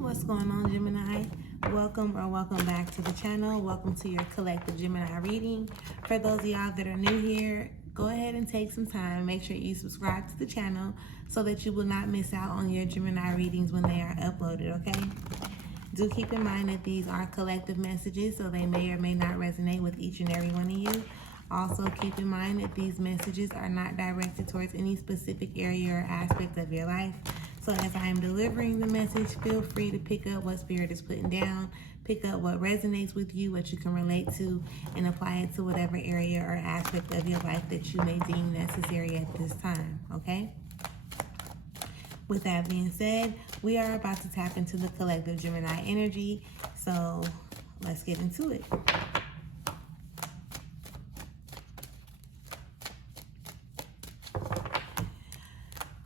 What's going on, Gemini? Welcome back to the channel. Welcome to your collective Gemini reading. For those of y'all that are new here, go ahead and take some time. Make sure you subscribe to the channel so that you will not miss out on your Gemini readings when they are uploaded, okay? Do keep in mind that these are collective messages, so they may or may not resonate with each and every one of you. Also, keep in mind that these messages are not directed towards any specific area or aspect of your life. So as I am delivering the message, feel free to pick up what Spirit is putting down, pick up what resonates with you, what you can relate to, and apply it to whatever area or aspect of your life that you may deem necessary at this time, okay? With that being said, we are about to tap into the collective Gemini energy, so let's get into it.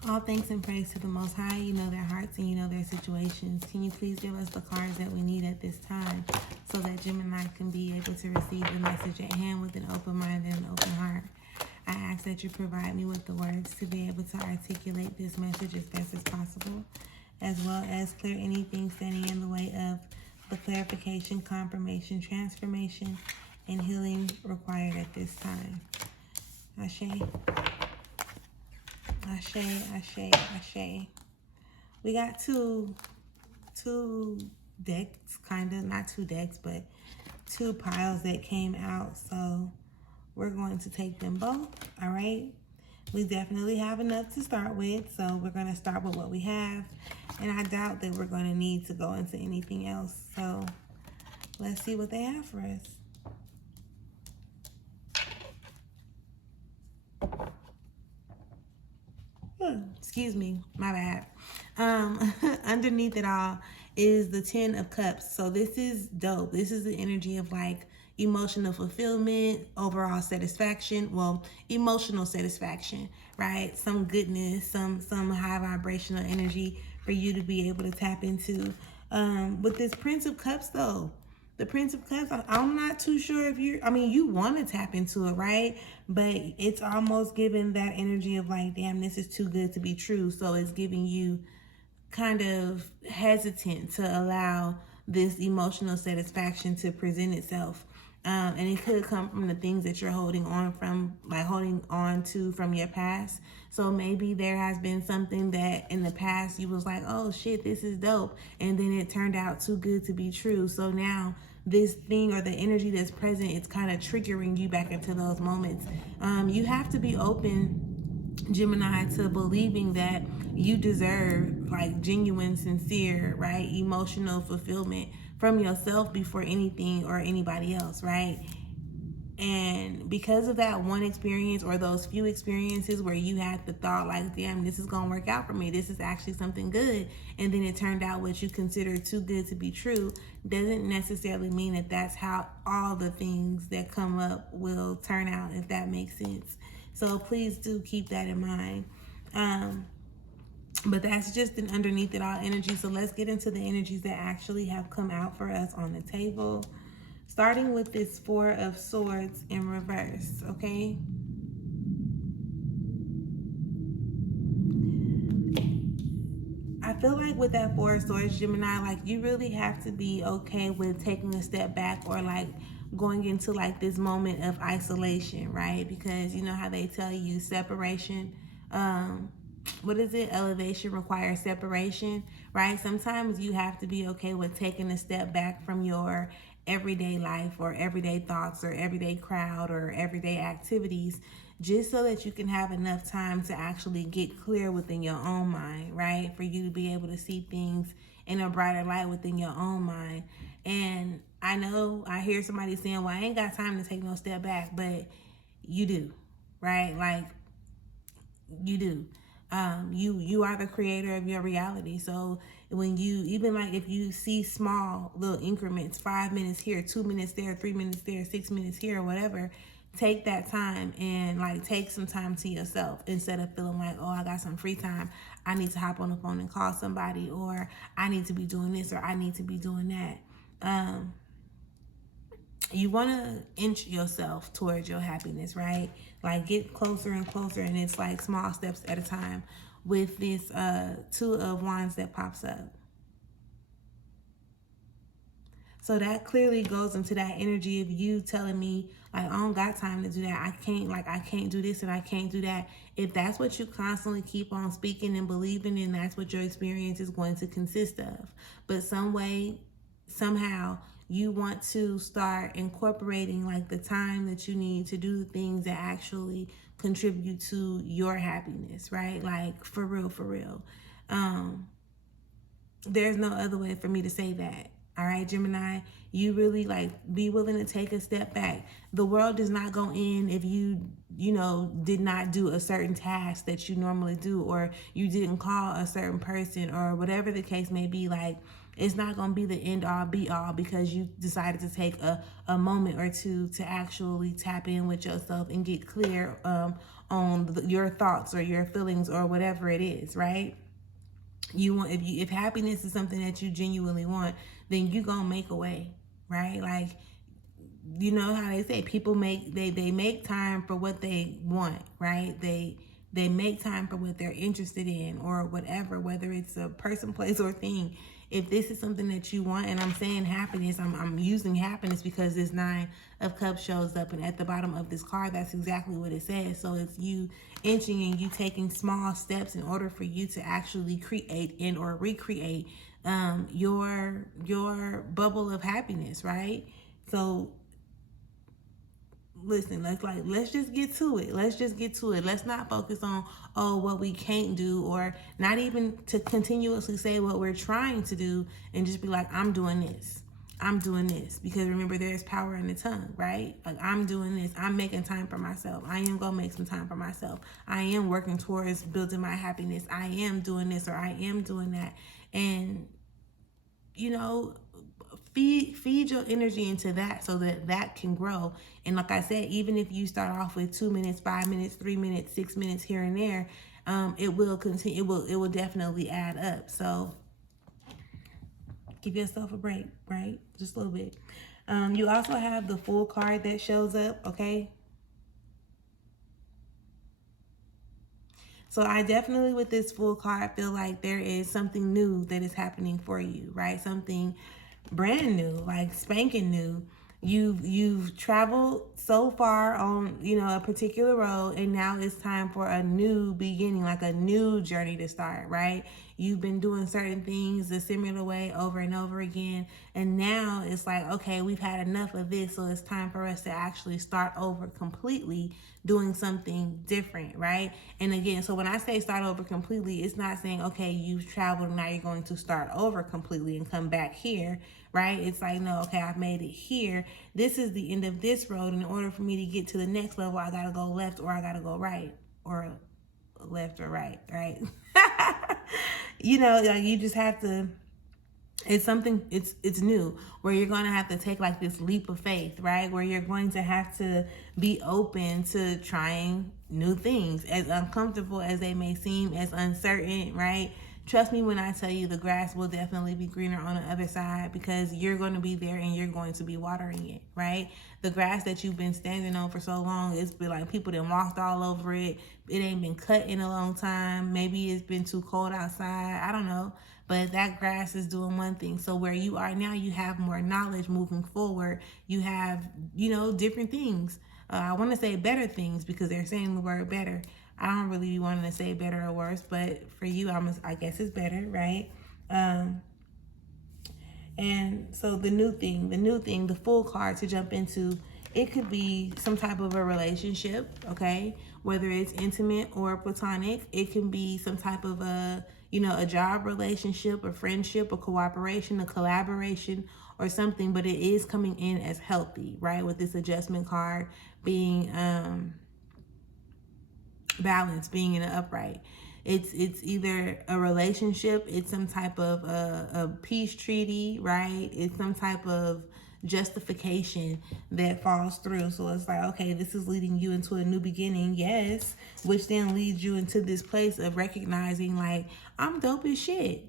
All thanks and praise to the Most High. You know their hearts and you know their situations. Can you please give us the cards that we need at this time so that Gemini can be able to receive the message at hand with an open mind and an open heart? I ask that you provide me with the words to be able to articulate this message as best as possible, as well as clear anything standing in the way of the clarification, confirmation, transformation, and healing required at this time. Ashe. Ashe, ashe, ashe. We got two decks, kind of, not two decks, but two piles that came out. So we're going to take them both, all right? We definitely have enough to start with, so we're going to start with what we have. And I doubt that we're going to need to go into anything else. So let's see what they have for us. Excuse me, my bad. Underneath it all is the 10 of Cups. So this is dope. This is the energy of like emotional fulfillment, overall satisfaction. Well, emotional satisfaction, right? Some goodness, some high vibrational energy for you to be able to tap into. With this Prince of Cups though, the Prince of Cups, I'm not too sure if you want to tap into it, right? But it's almost giving that energy of like, damn, this is too good to be true. So it's giving you kind of hesitant to allow this emotional satisfaction to present itself. And it could come from the things that you're holding on to from your past. So maybe there has been something that in the past you was like, oh shit, this is dope. And then it turned out too good to be true. So now this thing or the energy that's present, it's kind of triggering you back into those moments. You have to be open, Gemini, to believing that you deserve like genuine, sincere, right, emotional fulfillment from yourself before anything or anybody else, right? And because of that one experience or those few experiences where you had the thought like, damn, this is gonna work out for me, this is actually something good, and then it turned out what you consider too good to be true, doesn't necessarily mean that that's how all the things that come up will turn out, if that makes sense. So please do keep that in mind. But that's just an underneath it all energy. So let's get into the energies that actually have come out for us on the table. Starting with this 4 of Swords in reverse, okay? I feel like with that 4 of Swords, Gemini, like you really have to be okay with taking a step back or like going into like this moment of isolation, right? Because you know how they tell you separation, what is it? Elevation requires separation, right? Sometimes you have to be okay with taking a step back from your everyday life or everyday thoughts or everyday crowd or everyday activities, just so that you can have enough time to actually get clear within your own mind, right? For you to be able to see things in a brighter light within your own mind. And I know I hear somebody saying, well, I ain't got time to take no step back, but you do, right? Like you do. You are the creator of your reality. So when you, even like if you see small little increments, 5 minutes here, 2 minutes there, 3 minutes there, 6 minutes here, or whatever, take that time and like take some time to yourself instead of feeling like, oh, I got some free time, I need to hop on the phone and call somebody, or I need to be doing this, or I need to be doing that. You want to inch yourself towards your happiness, right? Like get closer and closer, and it's like small steps at a time with this 2 of Wands that pops up. So that clearly goes into that energy of you telling me, like, I don't got time to do that. I can't do this and I can't do that. If that's what you constantly keep on speaking and believing, then that's what your experience is going to consist of. But some way, somehow, you want to start incorporating like the time that you need to do the things that actually contribute to your happiness, right? Like, for real, for real. There's no other way for me to say that. All right, Gemini, you really like be willing to take a step back. The world does not go in if you did not do a certain task that you normally do, or you didn't call a certain person, or whatever the case may be. Like, it's not going to be the end all be all because you decided to take a moment or two to actually tap in with yourself and get clear on your thoughts or your feelings or whatever it is, right? You want, if happiness is something that you genuinely want, then you gonna make a way, right? Like, you know how they say people they make time for what they want, right? They make time for what they're interested in or whatever, whether it's a person, place, or thing. If this is something that you want, and I'm saying happiness, I'm using happiness because this 9 of Cups shows up, and at the bottom of this card, that's exactly what it says. So it's you inching and you taking small steps in order for you to actually create and or recreate your bubble of happiness, right? So listen, let's just get to it. Let's just get to it. Let's not focus on what we can't do, or not even to continuously say what we're trying to do and just be like, I'm doing this. I'm doing this. Because remember, there's power in the tongue, right? Like, I'm doing this. I'm making time for myself. I am gonna make some time for myself. I am working towards building my happiness. I am doing this, or I am doing that. And feed your energy into that so that can grow. And like I said, even if you start off with 2 minutes, 5 minutes, 3 minutes, 6 minutes here and there, it will continue. It will definitely add up. So give yourself a break, right? Just a little bit. You also have the Fool card that shows up, okay? So I definitely, with this Fool card, feel like there is something new that is happening for you, right? Something brand new, like spanking new. You've traveled so far on a particular road, and now it's time for a new beginning, like a new journey to start, right? You've been doing certain things a similar way over and over again, and now it's like, okay, we've had enough of this, so it's time for us to actually start over completely, doing something different, right? And again, so when I say start over completely, it's not saying, okay, you've traveled, now you're going to start over completely and come back here, right? It's like, no, okay, I've made it here. This is the end of this road. In order for me to get to the next level, I gotta go left, or I gotta go right, or left or right, right? Like, you just have to, it's something, it's new, where you're going to have to take like this leap of faith, right? Where you're going to have to be open to trying new things, as uncomfortable as they may seem, as uncertain, right? Trust me when I tell you, the grass will definitely be greener on the other side, because you're going to be there and you're going to be watering it, right? The grass that you've been standing on for so long, it's been like people that walked all over it. It ain't been cut in a long time. Maybe it's been too cold outside. I don't know. But that grass is doing one thing. So where you are now, you have more knowledge moving forward. You have, different things. I want to say better things, because they're saying the word better. I don't really be wanting to say better or worse, but for you, I guess it's better, right? And so the new thing, the Fool card to jump into, it could be some type of a relationship, okay? Whether it's intimate or platonic. It can be some type of a job relationship, a friendship, a cooperation, a collaboration, or something, but it is coming in as healthy, right? With this Adjustment card being balance, being in an upright. It's either a relationship, it's some type of a peace treaty, right? It's some type of justification that falls through. So it's like, okay, this is leading you into a new beginning, yes, which then leads you into this place of recognizing, like, I'm dope as shit,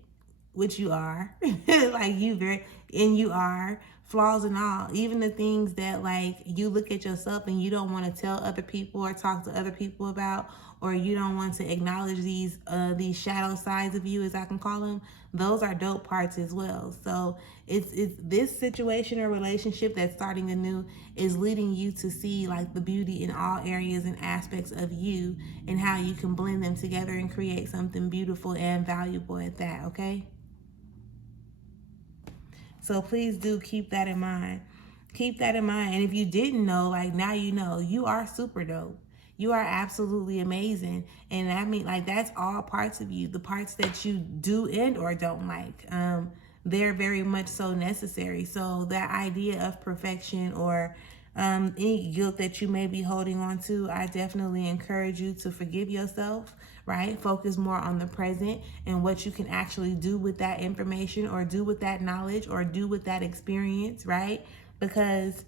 which you are. Like, you are flaws and all, even the things that like you look at yourself and you don't want to tell other people or talk to other people about, or you don't want to acknowledge these shadow sides of you, as I can call them. Those are dope parts as well. So it's this situation or relationship that's starting anew is leading you to see like the beauty in all areas and aspects of you, and how you can blend them together and create something beautiful and valuable at that. Okay. So please do keep that in mind. Keep that in mind. And if you didn't know, like now you know, you are super dope. You are absolutely amazing. And I mean, like, that's all parts of you. The parts that you do and or don't like. They're very much so necessary. So that idea of perfection or any guilt that you may be holding on to, I definitely encourage you to forgive yourself, right? Focus more on the present and what you can actually do with that information, or do with that knowledge, or do with that experience, right? Because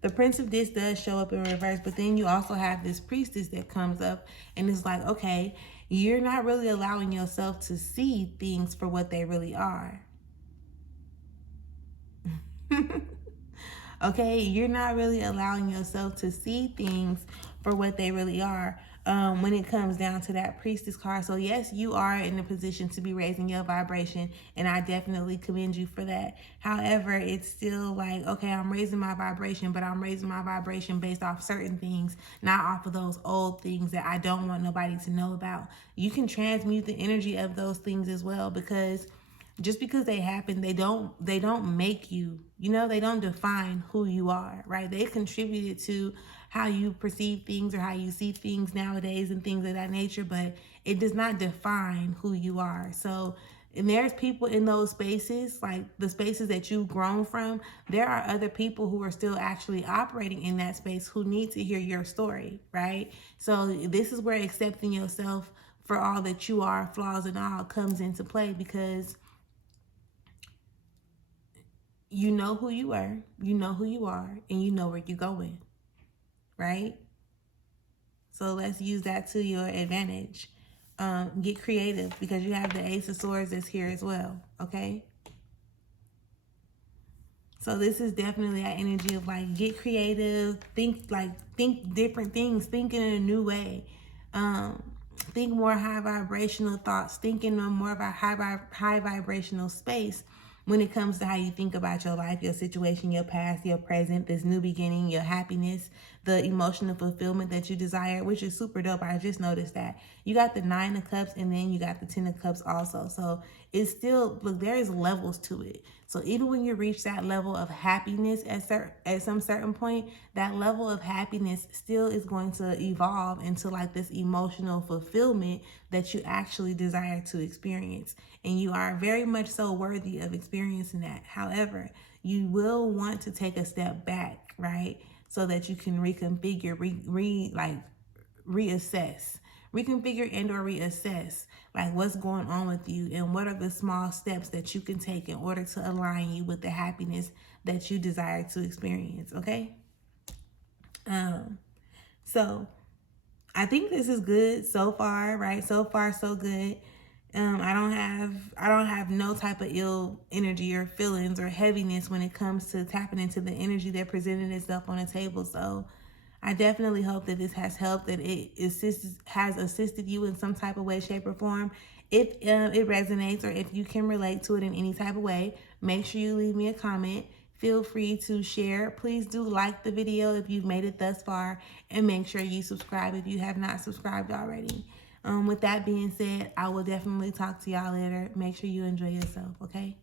the Prince of This does show up in reverse, but then you also have this Priestess that comes up, and it's like, okay, you're not really allowing yourself to see things for what they really are. Okay, you're not really allowing yourself to see things for what they really are when it comes down to that Priestess card. So yes, you are in a position to be raising your vibration, and I definitely commend you for that. However, it's still like, okay, I'm raising my vibration, but I'm raising my vibration based off certain things, not off of those old things that I don't want nobody to know about. You can transmute the energy of those things as well, because just because they happen, they don't make you, they don't define who you are, right? They contributed to how you perceive things or how you see things nowadays and things of that nature, but it does not define who you are. So, and there's people in those spaces, like the spaces that you've grown from, there are other people who are still actually operating in that space who need to hear your story, right? So this is where accepting yourself for all that you are, flaws and all, comes into play, because you know who you are, you know who you are, and you know where you're going, right? So let's use that to your advantage. Get creative, because you have the Ace of Swords that's here as well, okay? So this is definitely that energy of like, get creative, think different things, think in a new way. Think more high vibrational thoughts, think in a more of a high vibrational space when it comes to how you think about your life, your situation, your past, your present, this new beginning, your happiness, the emotional fulfillment that you desire, which is super dope. I just noticed that. You got the 9 of Cups, and then you got the 10 of Cups also. So it's still, look, there is levels to it. So even when you reach that level of happiness at some certain point, that level of happiness still is going to evolve into like this emotional fulfillment that you actually desire to experience. And you are very much so worthy of experiencing that. However, you will want to take a step back, right? So that you can reconfigure, reconfigure and or reassess like what's going on with you, and what are the small steps that you can take in order to align you with the happiness that you desire to experience. Okay. So I think this is good so far, right? So far so good. I don't have no type of ill energy or feelings or heaviness when it comes to tapping into the energy that presented itself on the table. So I definitely hope that this has helped, that it has assisted you in some type of way, shape, or form. If it resonates, or if you can relate to it in any type of way, make sure you leave me a comment. Feel free to share. Please do like the video if you've made it thus far, and make sure you subscribe if you have not subscribed already. With that being said, I will definitely talk to y'all later. Make sure you enjoy yourself, okay?